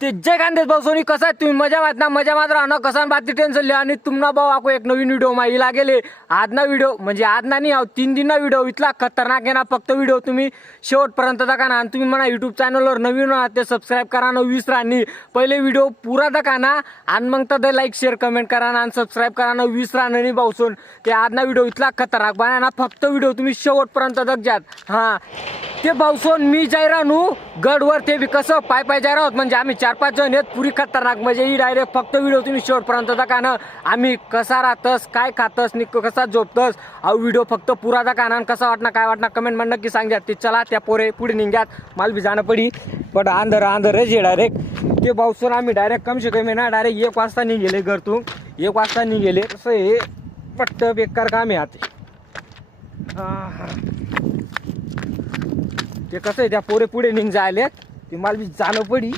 ते जय खानदेश भाऊ सोनी कसा तुम्ही मजा मात ना मजा मात राहणार कसा बाती टेन्शन लिहा आणि तुम्हाला भाऊ आको एक नवीन व्हिडिओ माही लागेले आज ना व्हिडिओ म्हणजे आज ना नाही 3 दिन ना व्हिडिओ इतला खतरनाक आहे ना फक्त व्हिडिओ तुम्ही शेवटपर्यंत दाखवा ना आणि तुम्ही म्हणा युट्यूब चॅनलवर नवीन ते सबस्क्राईब करा ना विसरानी पहिले व्हिडिओ पुरा दाखवा ना आणि मग तर लाईक शेअर कमेंट करा ना आणि सबस्क्राईब करा ना विसरानी नाही भाऊ सोन ते आज ना व्हिडिओ इतला खतरनाक बना ना फक्त व्हिडिओ तुम्ही शेवटपर्यंत दाखजात हा ते भाऊ सोन मी जाय राहू गडवर ते बी कसं पाय पाय जाय राहत म्हणजे आम्ही 4-5 जण आहेत पुरी खतरनाक म्हणजे ही डायरेक्ट फक्त व्हिडिओ तुम्ही शेवटपर्यंत दाखवा ना आम्ही कसा राहतस काय खातस नि कसा झोपतस हा व्हिडिओ फक्त पुरा दाखवा ना कसा वाटणार काय वाटणार कमेंट मध्ये नक्की सांगा ते चला त्या पोरे पुढे निघ्यात मला बी जाणं पडी पण अंदर जे डायरेक्ट ते भाऊ सोन आम्ही डायरेक्ट कम से कमी ना डायरेक्ट 1 वाजता निघेले घरतून 1 वाजता निघेले कसं हे पट्ट बेकार काम आहे आते ते कसं आहे त्या पोरे पुढे निघ जायले ते मला बी जाणं पडी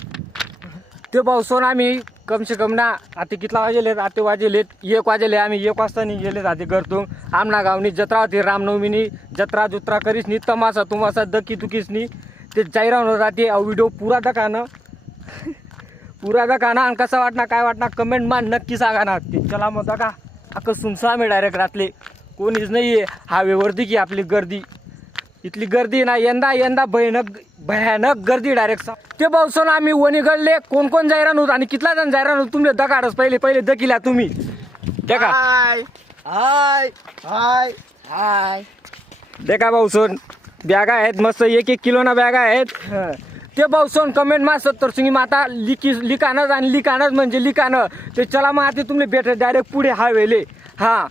ते भाऊ सोन आम्ही कम से कम ना आता कितला वाजेलेत आता वाजेलेत 1 वाजेले आम्ही 1 वाजता निघेले आते घरतून आमना गावनी जत्रा होती रामनवमीनी जत्रा जुत्रा करीस नी तमासा तुमासा दकी दुकीस नी ते जाहिरावून जाते व्हिडिओ पुरा दाखवा पुरा दाखवा आणि कसा वाटणार काय वाटणार कमेंट मान नक्की सांगा ना ते चला मग दाखा अख्खं सुनसा मी डायरेक्ट रातले कोणीच नाही आहे हायवेवरती की आपली गर्दी इथली गर्दी ना यंदा भयानक गर्दी डायरेक्ट ते भाऊ सोन आम्ही वणीगडले कोण जायरान होत आणि कितला जण जायरान होत तुमले दकाडच पहिले दकिल्या तुम्ही देखा हाय देखा भाऊ सोन बॅगा आहेत मस्त 1-1 किलो ना बॅगा आहेत ते भाऊ सोन कमेंट मा 70 सिंगी माता लिकानच आणि लिकानच म्हणजे लिकानं ते चला मग आता तुम्ही भेट डायरेक्ट पुढे हायवेले हा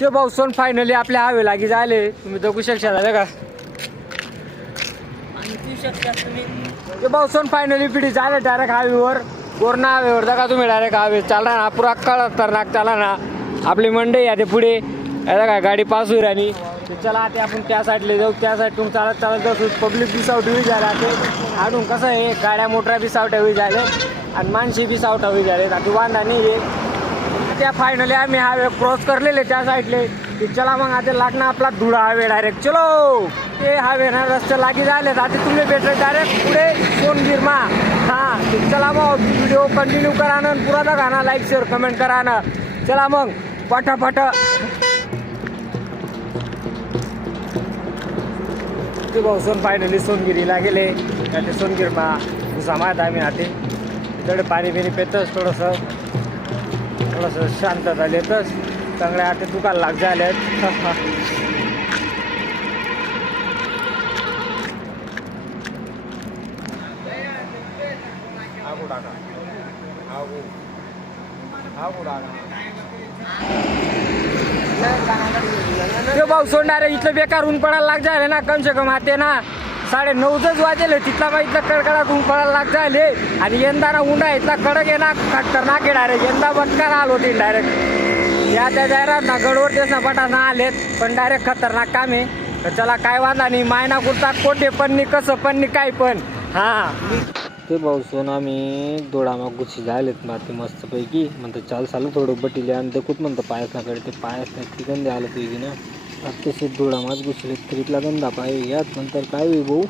ते भाऊ सोन फायनली आपल्या हायवे लागी झाले तुम्ही बघू शकता झाले का ते भाऊ सोन फायनली पिढी झाले डायरेक्ट हायवेवर कोरोना हायवेवर दाखा तुम्ही डायरेक्ट हायवे चालला ना पुरा खतरनाक चाला ना आपली मंडई आहे ते पुढे काय गाडी पास होईल आणि चला आता आपण त्या साईडला जाऊ त्या साईडून चालत जाऊ पब्लिक बी सावट होई झाला ते आणून कसं आहे गाड्या मोटरा बी सावट होई झाले आणि माणसे बी सावट होई झाले आता वांदा नाही आहे त्या फायनली आम्ही हायवे क्रॉस करलेले त्या साईडले चला मग आता लागणार आपला धुळा हायवे डायरेक्ट चलो ते हायवे ना रस्ते लागी झाले आता तुम्ही भेटले डायरेक्ट पुढे सोनगीर मा हा चला मग व्हिडिओ कंटिन्यू करा ना पुरा दाखवा ना लाईक शेअर कमेंट करा ना चला मग पटापट ते भाऊ सोन फायनली सोनगिरीला गेले ते सोनगीर मा समाज आम्ही आते तिकडे पाणी बिणी पेतच थोडंसं शांत झालेतच चांगल्या आता दुकान लाग झाले ते भाऊ सोडणारे इथलं बेकार ऊन पडायला लाग जायले ना कम से कम आते ना 9:30 वाजेले तिथला बा इथला कडकडात ऊन पडायला लाग जायले आणि यंदा ना उंडा इथला कडक आहे ना खतरनाक आहे डायरेक्ट यंदा बटकार आलो होती डायरेक्ट या त्या जाहिरात ना गडवर तेच ना बटा ना आलेत पण डायरेक्ट खतरनाक काम आहे तर चला काय वांदा नाही मायना कुर्ता कोठे पण नाही कसं पण नाही काय पण हा ते भाऊ सोन आम्ही दोडामा गुच्छी झालेत माती मस्तपैकी म्हणतो चाल चालू थोडं बटीले आणि देखूत म्हणतो पायस ना कडे ते पायस नाही ती गंदे आलं तुझी ना अत्याशे दोडामाच गुच्छले तरी इथला गंदा पाय यात नंतर काय होई भाऊ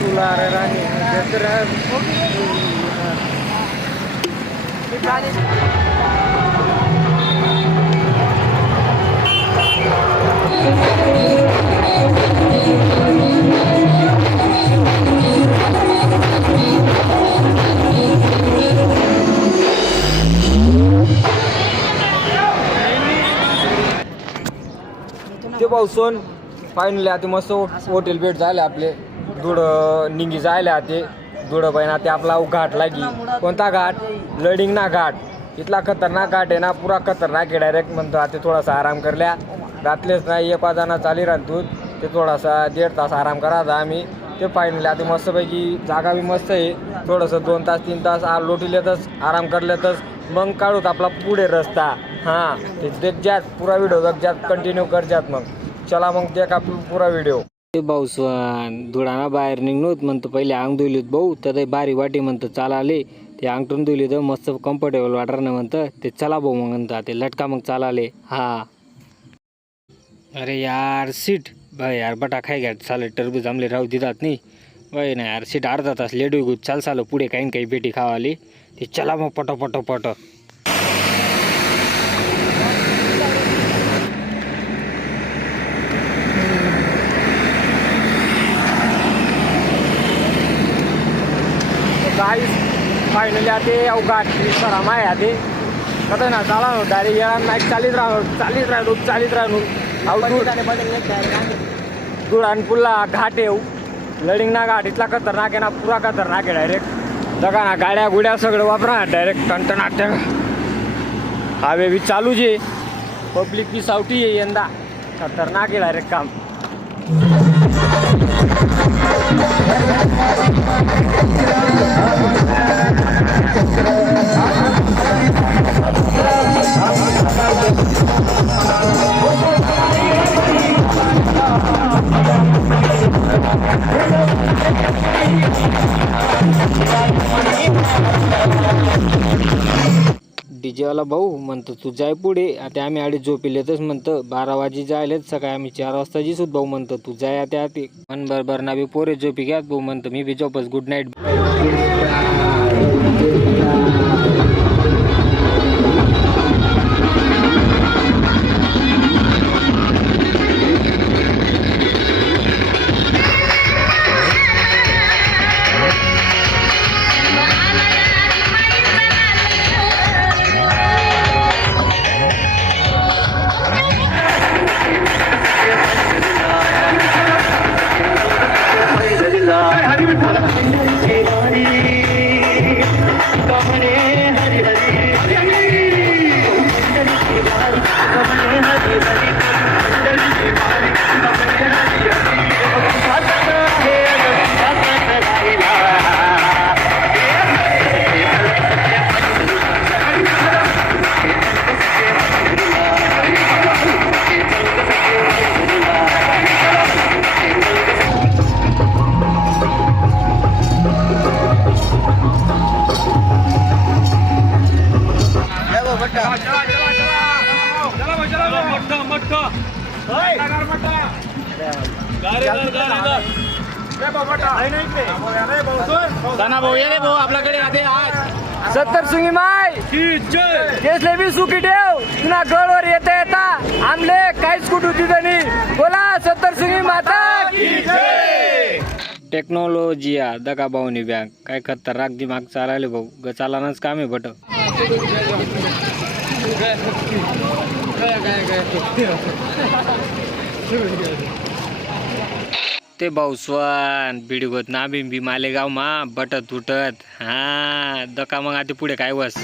तुला राणी भाऊसोन फायनली आता मस्त हॉटेल भेट झाले आपले धुड निंगी जायला ते धुड बहिणा ते आपला घाट लागी कोणता घाट लडिंगना घाट इथला खतरनाक घाट आहे ना पुरा खतरनाक आहे डायरेक्ट म्हणतो आता थोडासा आराम करल्या रात्रीच नाही एक वाजाना चाली राहतून ते थोडासा 1.5 तास आराम करायचा आम्ही ते फायनली आता मस्तपैकी जागा बी मस्त आहे थोडंसं 2 तास 3 तास लोटिलेतच आराम करलेतच मग काढूत आपला पुढे रस्ता हां ते देखज्यात पुरा व्हिडिओ बघज्यात कंटिन्यू करज्यात मग चला मग देख आपला पुरा व्हिडिओ ते भाऊसवान धुडाना बाहेर निघणोत म्हणतो पहिले अंग धुलीत भाऊ तर बारी वाटी म्हणतं चाला आले ते अंगठून धुली तर मस्त कम्फर्टेबल वाटर नाही म्हणतं ते चला भाऊ मग म्हणतात ते लटका मग चालाले हा अरे यार सीट भाई यार बटा खाय घ्या चालेल टरबूज आमले राहू देतात नाही भाई नाही यार सीट अर्धा तास लेट होऊ चाल चालू पुढे काही काही भेटी खावाली ते चला मग पट फायनली आते अवघात सराम आहे आते कसं ना चाला नो डायरेक्ट येणार नाही चालीत राहू धुळान पुल्ला घाट येऊ लडिंगना घाट इथला खतरनाक आहे ना पुरा खतरनाक आहे डायरेक्ट बघा ना गाड्या गुड्या सगळं वापरा डायरेक्ट टंटनाट्य हावे बी चालूच आहे पब्लिक बी सावटी आहे यंदा खतरनाक आहे डायरेक्ट काम डीजेवाला भाऊ म्हणतो तू जाय पुढे आता आम्ही आडी झोपिलेतच म्हणतं 12 वाजी जायलेच सकाळी आम्ही 4 वाजता जी सुद्धा भाऊ म्हणतो तू जाय आता ते मन बरोबर ना बी पोरे झोपी घ्यात भाऊ म्हणतो मी बी झोपच गुड नाईट सत्तर सुंगी माय केसले बी सुखी ठेव पुन्हा गळवर येता येता आमले काहीच कुठू तिथं नाही बोला 70 सुंगी माता टेक्नॉलॉजी दगा भाऊनी बँक काय खतरनाक दिमाग चालायले भाऊ ग चालानाच काम आहे बट ते भाऊस्वान बिडगोत ना बिंबी मालेगाव मा बटत उठत हा दका मग आता पुढे काय वस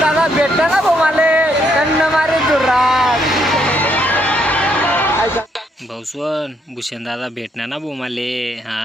दादा भेटला ना भाऊ माले त्यांना मारे जोरात भाऊसवन भूषण दादा भेटणार ना बोमाले. हा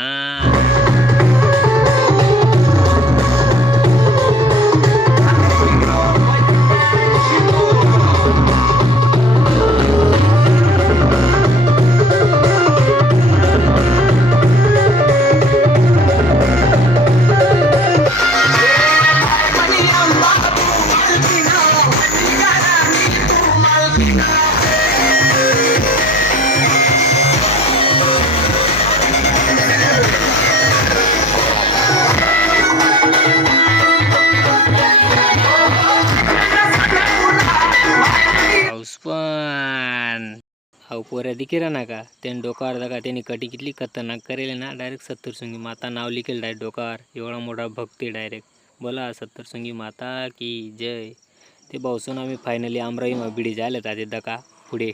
पण अहो पोऱ्या दिखेरा ना का त्याने डोकावर दाखा त्यांनी कटी कितली खतरनाक करेल ना. डायरेक्ट सत्तरसुंगी माता नाव लिखेल डायरेक्ट डोकावर. एवढा मोठा भक्ती डायरेक्ट बोला सत्तरसुंगी माता की जय. ते भाऊसून आम्ही फायनली अमराई बिडी जायला ताजे दका पुढे.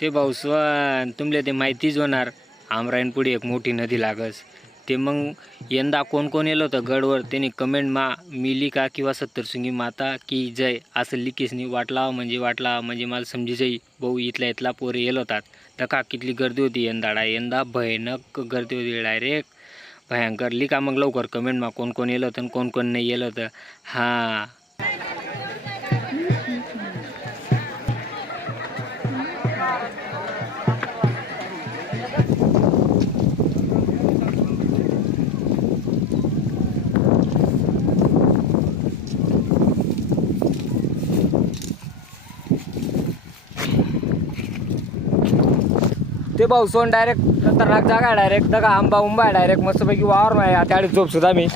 ते भाऊसवान तुमले ते माहितीच होणार आमराईन पुढे एक मोठी नदी लागस. ते मग यंदा कोण कोण येलो होतं गडवर त्यांनी कमेंट मिली का किंवा सत्तरसुंगी माता की जय असं लिखीसनी वाटला म्हणजे मला समजी जाई भाऊ इथला पोरे येलो होतात. दका कितली गर्दी होती यंदा भयानक गर्दी होती डायरेक्ट भयंकर. लिखा मग लवकर कमेंट कोण कोण येलो होतं कोण कोण नाही येलो होतं. हां ते भाऊसोन डायरेक्ट खतरनाक जागा डायरेक्ट दगा आंबा उंबा आहे डायरेक्ट मस्तपैकी वावर नाही. आता आडीच झोप सुद्धा मी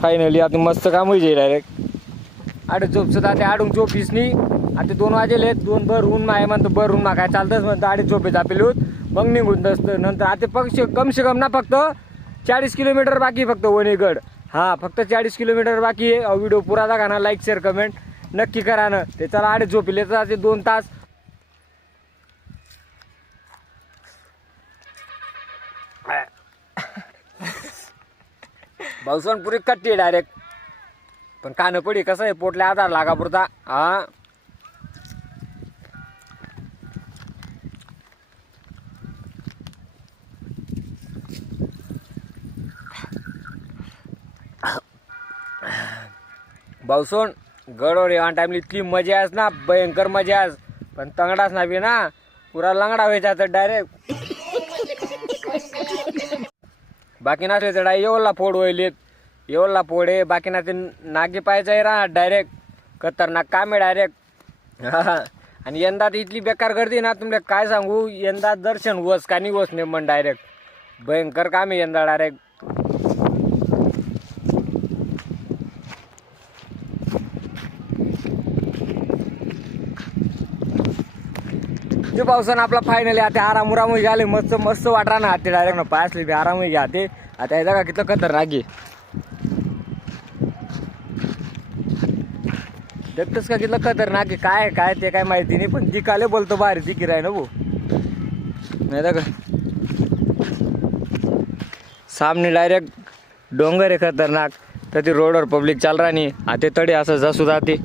फायनली आता मस्त काम होईल डायरेक्ट आडीच झोप सुद्धा ते आडून झोपीसनी आता 2 वाजेले 2 भरून माय म्हणतो भरून मा काय चालतंच म्हणतं आडीच झोपेच आपले मग निघून असतं नंतर आता पक्ष कम से कम ना फक्त 40 किलोमीटर बाकी फक्त वणीगड. हां फक्त 40 किलोमीटर बाकी आहे. व्हिडिओ पुरा दाखवा ना लाईक शेअर कमेंट नक्की करा ना. ते चला आडीच झोपले तर ते 2 तास भाऊसवान पुरी कट्टी डायरेक्ट पण कान पडी कसं आहे पोटले आधार लागा पुरता. हा भाऊसोन गडवर येवान टाइमली इतकी मजा आहेस ना भयंकर मजा आहेस पण तंगडाच ना बी ना पुरा लंगडा व्हायचा तर डायरेक्ट. बाकी ना ते चढाई एवढला फोड व्हायलेत, एवढला फोड आहे. बाकी ना ते नागी पाहायचं राहा डायरेक्ट खतरनाक काम आहे डायरेक्ट. आणि यंदा इथली बेकार गर्दी ना तुमले काय सांगू. यंदा दर्शन वस का नाही वस नेमन डायरेक्ट भयंकर काम आहे यंदा डायरेक्ट. ते पावसानं आपला फायनली आता आराम घ्याले मस्त मस्त वाटरा ना ते डायरेक्ट पायसले बी आराम घ्या ते. आता हे जागा किती खतरनाक आहे देखतस का किती खतरनाक आहे. काय काय ते काय माहिती नाही पण ती काले बोलतो भारी ती किराय ना भाऊ. नाही का सामने डायरेक्ट डोंगर आहे खतरनाक. तर ती रोडवर पब्लिक चाल रहा नाही. आता तडे असं जसू जाते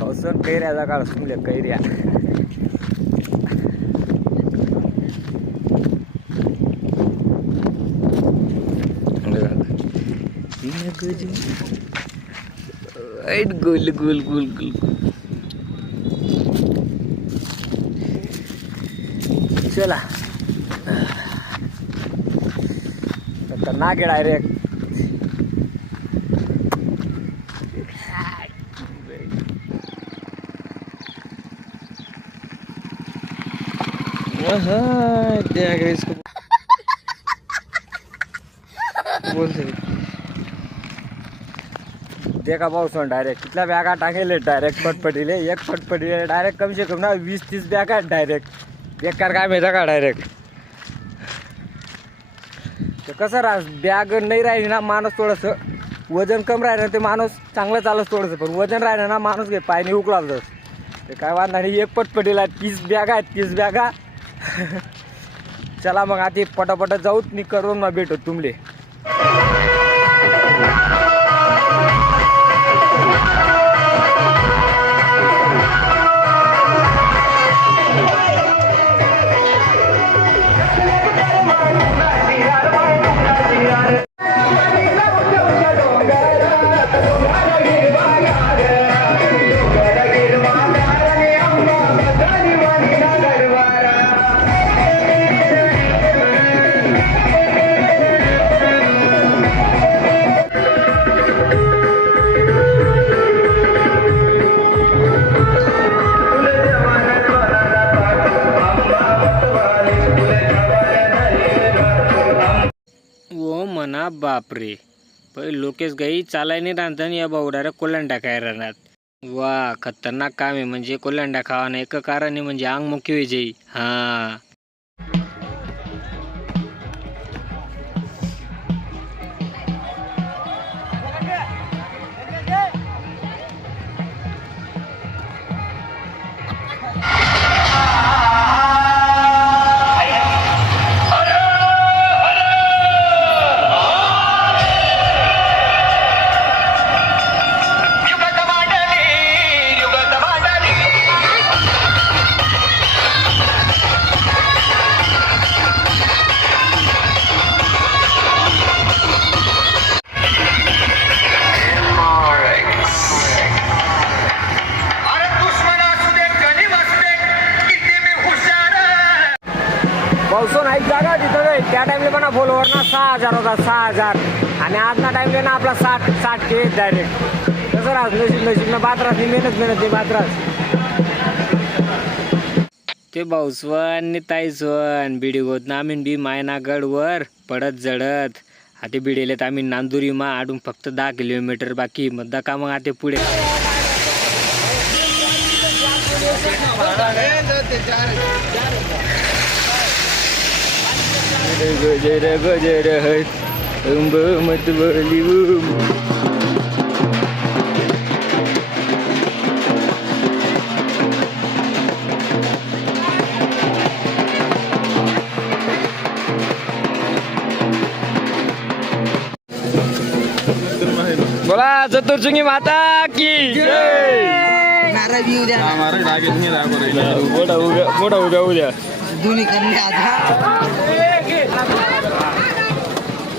पावसन कैऱ्या जागा सुमले कैऱ्या. गोल गोल गोल गोल चला खतरनाक आहे डायरेक्ट. देखा पाऊस डायरेक्ट कितल्या बॅगा टाकेले डायरेक्ट फटफटीले. एक फटफटीले डायरेक्ट कम से कम ना 20-30 बॅगा डायरेक्ट. बेकार काय माहिती का डायरेक्ट. ते कसं बॅग नाही राहिली ना माणूस थोडंसं वजन कम राहिलं ते माणूस चांगलं चालत थोडंसं. पण वजन राहिलं ना माणूस घे पायने उकळाल ते काय वांधा नाही. एक पटपटीला 30 बॅगा आहेत 30 बॅगा. चला मग आता पटापट जाऊत मी करून मग भेटतो तुमले. म्हणा बापरे पहिले लोकेश गाई चालाय नाही राहतात या भाऊ डायरेक्ट कोल्हांडा काय राहणार. वा खतरनाक काम आहे. म्हणजे कोल्हांडा खावाना एक कारण आहे म्हणजे अंग मुख्य विजयी. हा पावसून एक जागा तिथं त्या टाइमला पण फॉलोवर ना 6,000 होता 6,000. आणि आजना टाइमला ना आपला 60 के डायरेक्ट. कसं राहत नशीब ना बात्रास मेहनत ते बात्रास. ते भाऊसवन ने ताईसवन बिडी गोत ना आम्ही बी मायना गडवर पडत जडत. आता बिडेले तर आम्ही नांदुरी मा आडून फक्त 10 किलोमीटर बाकी मध्दा का मग आता पुढे गजर गजर है मत बोली. बोला चतुर्चुंगी माता की जय. मोठा उद्या उद्या दोन्ही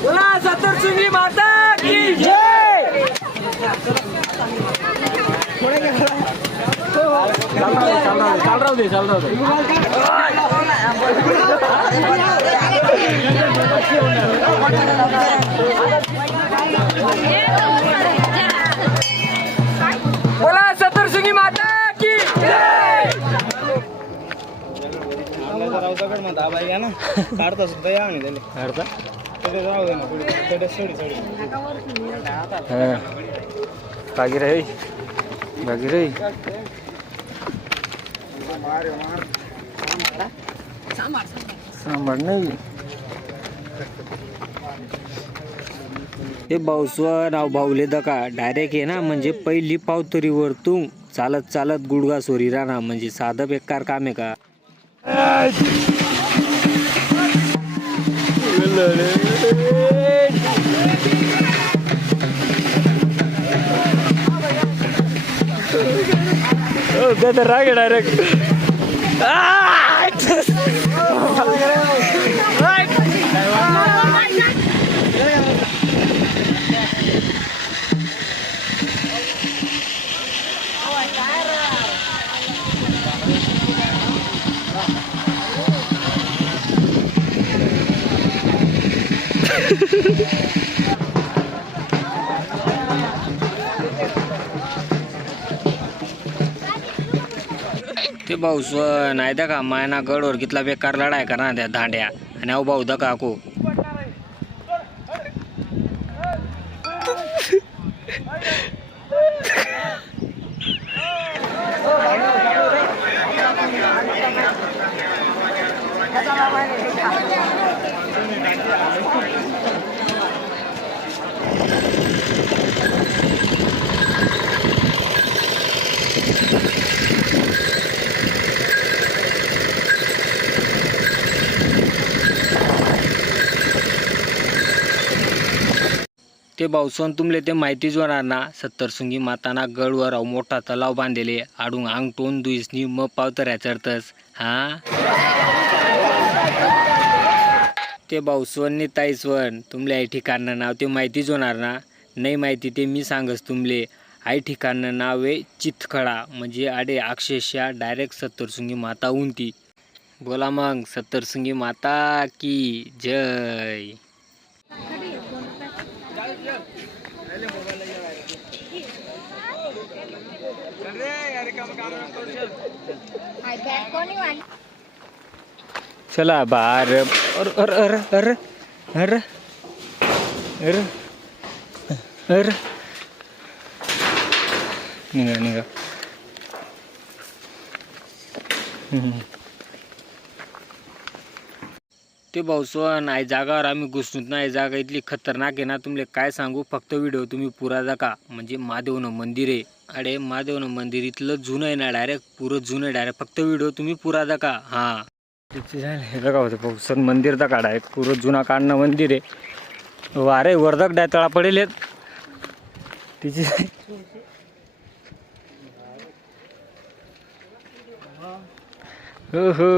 बोला चतुर्चुंगी माता की जय. चाल राहू दे बोला सतरसुंगी माता की जय. काढता सुद्धा या आणि त्याला अर्धा त्याला जाऊ दे ना पुढे त्याला सोडी भागीरही सांभाळ नाही ते भाऊस्व नाव भाऊले दका डायरेक्ट आहे ना, म्हणजे पहिली पावतरीवर तू चालत चालत गुडगा सोरी राहणार, म्हणजे साधं बेकार काम आहे का. राग डायरेक्ट ते भाऊस्व नाही दका मायना गडवर कितला बेकार लढाय का ना त्या दांड्या, आणि अहो भाऊ दका को ते भाऊसन तुमले ते माहितीच होणार ना, सत्तरसुंगी माताना गडवर मोठा तलाव बांधलेले आडून अंग टोन दुईसनी मग पावतऱ्या चढतस. हा ते भाऊस्वननी ताईस्वन तुमले आई ठिकाणनं नाव ते माहितीच होणार ना. नाही माहिती ते मी सांगस तुमले. आई ठिकाणनं नाव आहे चितखळा, म्हणजे आडे अक्षरशः डायरेक्ट सत्तरसुंगी माता उंती. बोला मग सत्तरसुंगी माता की जय. चला बार अर अर अर अर अर अर अर निघा ते भाऊस्वन आई जागावर आम्ही घुसणूत नाही. जागा इथली खतरनाक आहे ना, तुमले काय सांगू. फक्त व्हिडिओ तुम्ही पुरा दाखा. म्हणजे महादेवनं मंदिर आहे. अरे महादेवनं मंदिर इथलं जुनं आहे ना, डायरेक्ट पुरं जुनं आहे डायरेक्ट. फक्त व्हिडिओ तुम्ही पुरा दाखा. हा हे बघा होतं पाऊसन मंदिर तर काढा एक पुरं जुना काढणं मंदिर आहे. वारे वर्धक डाय तळा पडेल तिची हो हो.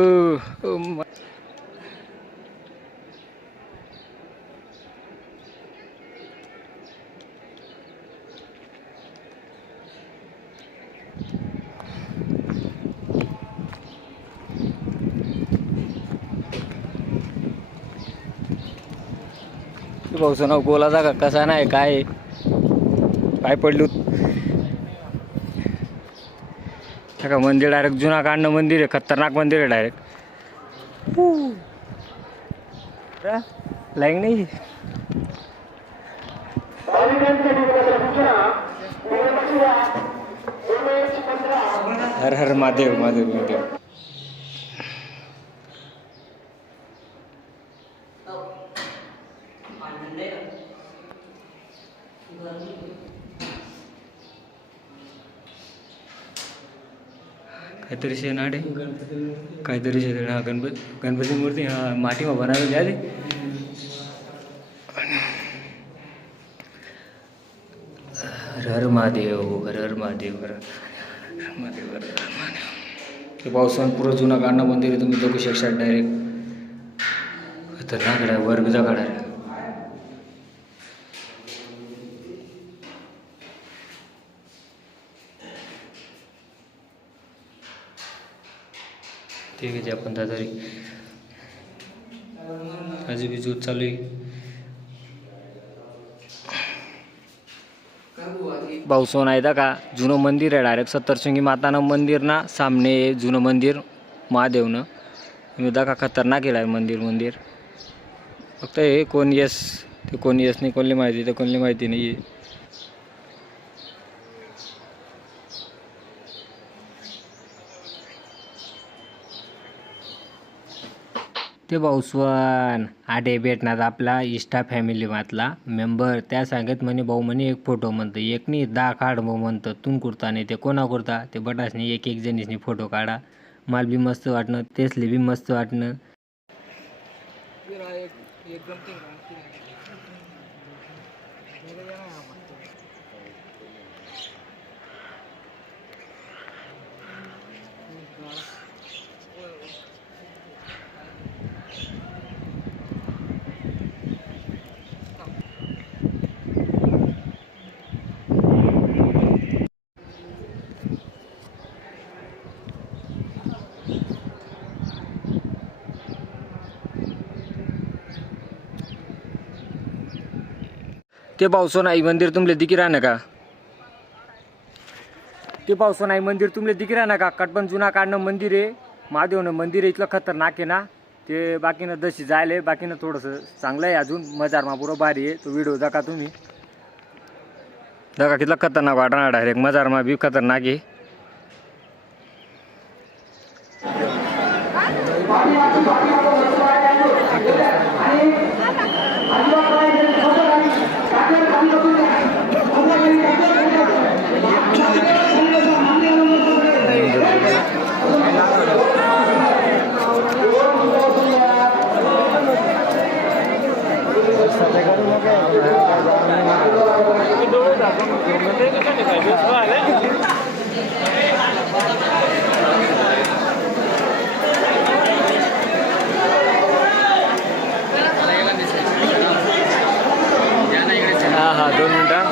पाऊस नाव गोला जागा कसा नाही काय काय पडलो का मंदिर डायरेक्ट जुना काढणं मंदिर आहे. खतरनाक मंदिर आहे डायरेक्ट. लाईन नाही हर हर महादेव महादेव महादेव. काहीतरी शेनाड आहे काहीतरी शेनाड. हा गणपती मूर्ती हा मातीमा बनावेली आली. हर हर महादेव हर हर महादेव हर महादेव हर हर महादेव. ते पावसान पुरं जुना काढणं मंदिर आहे. तुम्ही बघू शकता डायरेक्ट खतरनाक आहे. वर्गजा काढा ठीक आहे आपण दादारी अजून बी जोत चालू आहे. भाऊ सोन आहे का जुनं मंदिर आहे डायरेक्ट सप्तशृंगी मातानं मंदिर ना सामने जुनं मंदिर महादेवनं मी का खतरनाक केलं आहे मंदिर फक्त हे कोण यस ते कोण यस नाही कोणली माहिती तर कोणली माहिती नाही आहे. ते भाऊस्वन आडे भेटणार आपला इष्टा फॅमिलीमधला मेंबर त्या सांगत म्हणे भाऊ म्हणे एक फोटो म्हणतं एक नाही 10 काढ भाऊ म्हणतं तून कुर्ता नाही ते कोणा कुर्ता ते बटासनी एक जणीसनी फोटो काढा माल बी मस्त वाटणं तेसले बी मस्त वाटणं. ते पावसोनाई मंदिर तुमले दिकी राहणं का ते पावसोनाई मंदिर तुमले दिकी राहणं का कटपण जुना काढणं मंदिर आहे महादेवनं मंदिर आहे इथलं खतरनाक आहे ना ते बाकीनं दशी जायले बाकीनं थोडंसं चांगलं आहे अजून मजारमा पुरं भारी आहे तो व्हिडिओ दाखा तुम्ही दाखा कितला खतरनाक वाटणार डायरेक्ट मजारमा बी खतरनाक आहे. हा 2 मिनिटं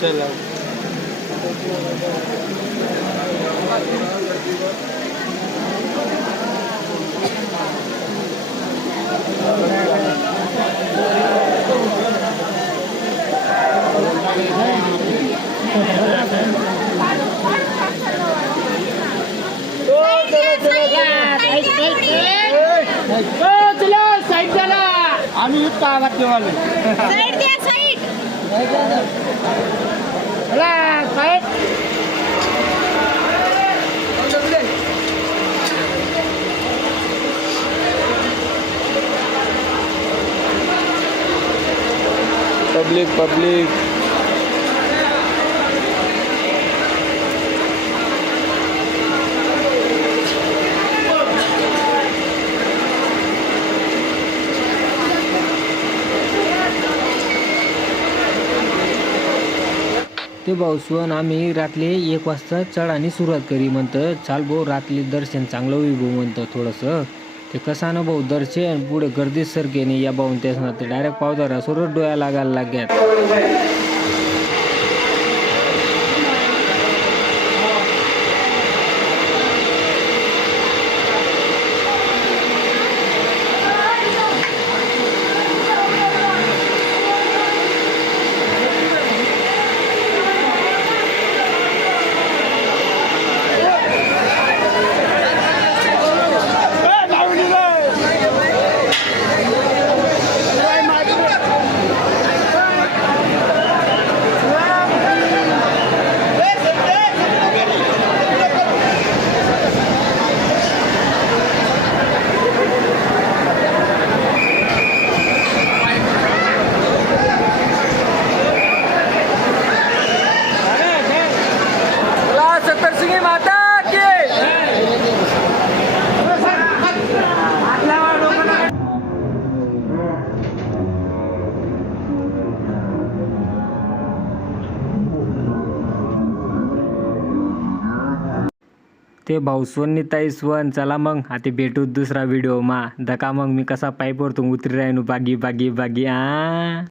चला आम्ही युक्त आवाज देवाले साइड द्या साइड साहेब पब्लिक ते भाऊस्वन आम्ही रात्री 1 वाजता चढाणी सुरुवात करी म्हणतं चाल भाऊ रात्री दर्शन चांगलं होई भाऊ म्हणतं थोडंसं ते कसा ना भाऊ दर्शन पुढे गर्दीत सरके नाही या भाऊन तेच ना ते डायरेक्ट पावदारा सोडत डोळ्या लागायला लागल्यात. सप्तशृंगी माता की ते भाऊस्वननी ताईस्वन चला मग आता भेटू दुसरा व्हिडिओ मा दका मग मी कसा पाईपवर उतरी राहिनो बागी आ